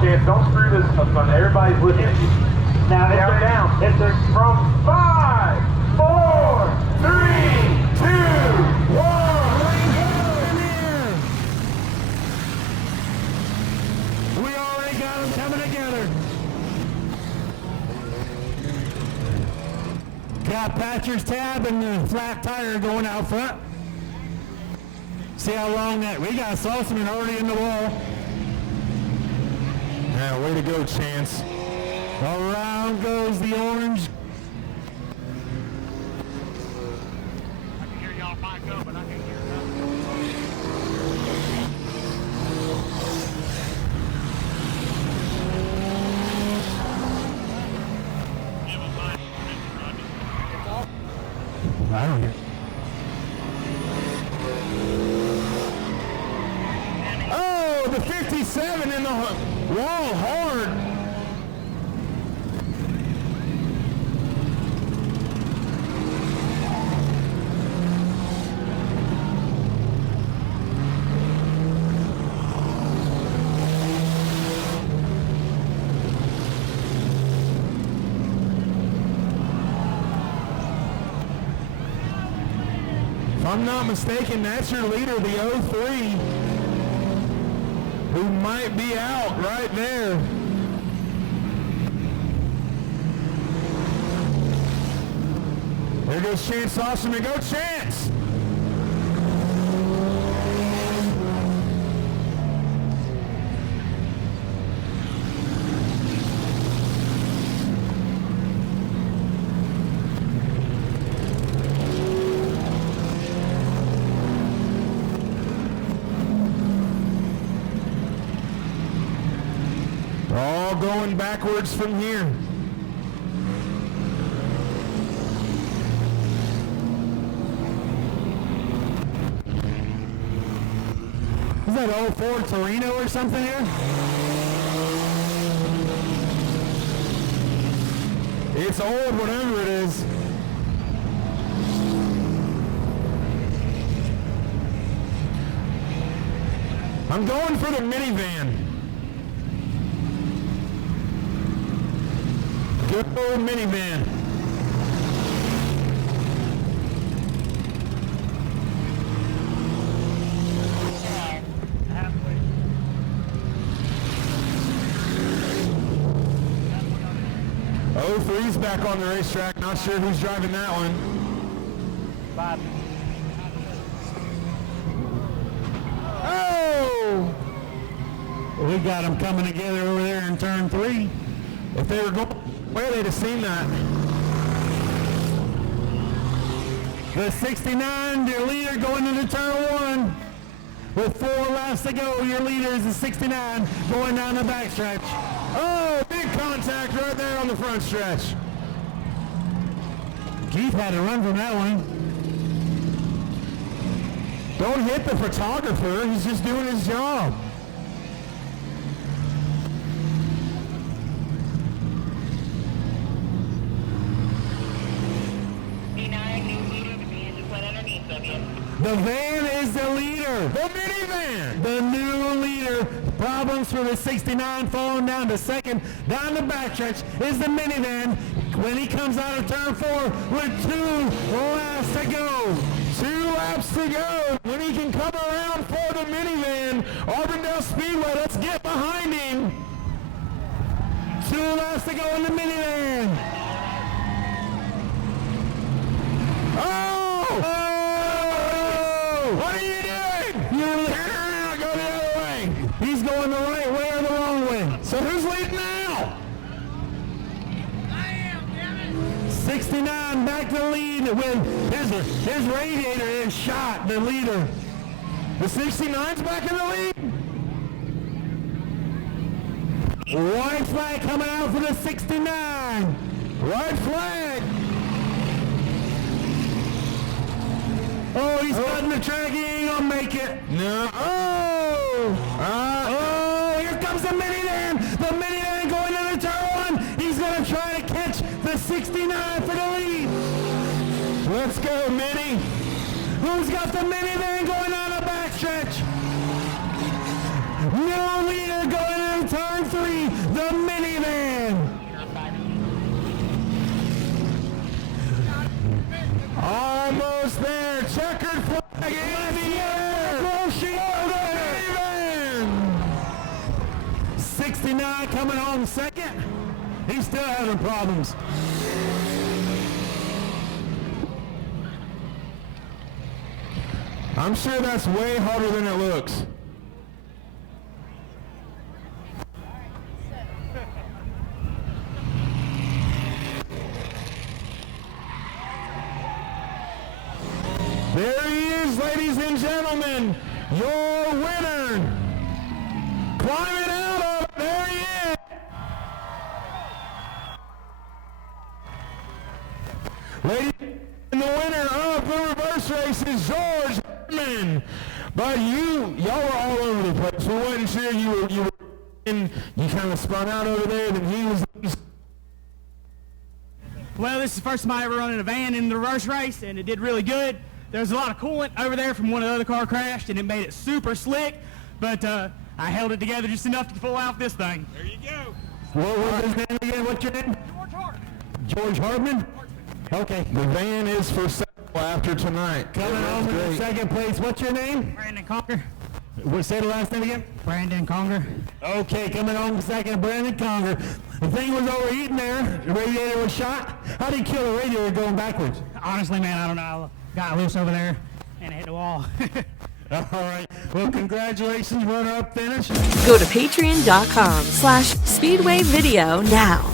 Chance, don't screw this up fun. Everybody's looking at you. Now, down. It's From 5, 4, 3, 2, 1. We already got them coming together. Got Patrick's tab and the flat tire going out front. See how long that, we got Saltzman already in the wall. Yeah, way to go, Chance. Around goes the orange. I can hear y'all mic up, but I can't hear I don't hear. Oh, the 57 in the wall hard. If I'm not mistaken, that's your leader, the 03, who might be out right there. There goes Chance Saltzman. Go Chance! All going backwards from here. Is that 04 Torino or something here? It's old, whatever it is. I'm going for the minivan. Good old minivan. Oh, 03's back on the racetrack. Not sure who's driving that one. Bob. Oh! We got them coming together over there in turn 3. If they were going, where they'd have seen that. The 69, your leader going into turn 1. With 4 laps to go, your leader is the 69 going down the backstretch. Oh, big contact right there on the front stretch. Keith had to run from that one. Don't hit the photographer. He's just doing his job. The van is the leader. The minivan. The new leader. Problems for the 69 falling down to second. Down the backstretch is the minivan when he comes out of turn 4 with 2 laps to go. 2 laps to go. When he can come around for the minivan, Auburndale Speedway, let's get behind him. 2 laps to go in the minivan. Oh! What are you doing? You're Go the other way. He's going the right way or the wrong way. So who's leading now? 69 back to the lead with his radiator is shot, the leader. The 69's back in the lead. White flag coming out for the 69. White flag. Oh, he's cutting the track. He ain't gonna make it. No. Oh! Oh, here comes the minivan. The minivan going into turn 1. He's gonna try to catch the 69 for the lead. Let's go, Mini. Who's got the minivan going on the backstretch? New leader going into turn 3, the minivan. Almost there. Checkered flag in the air. Approaching the minivan. 69 coming home second. He's still having problems. I'm sure that's way harder than it looks. There he is, ladies and gentlemen, your winner. Climbing out of it, there he is. Ladies, and the winner of the reverse race is George Herman. But y'all were all over the place. We wasn't sure you were in, you kind of spun out over there, then he was. Well, this is the first time I ever run in a van in the reverse race, and it did really good. There was a lot of coolant over there from when the other car crashed, and it made it super slick, but I held it together just enough to pull out this thing. There you go. What was his name again? What's your name? George Hart. George Hardman? Okay. The van is for sale after tonight. Coming home in second place. What's your name? Brandon Conger. Say the last name again. Brandon Conger. Okay, coming home second, Brandon Conger. The thing was overheating there. The radiator was shot. How did he kill the radiator going backwards? Honestly, man, I don't know. I got loose over there, and it hit the wall. All right. Well, congratulations, runner-up finish. Go to patreon.com/Speedway Video now.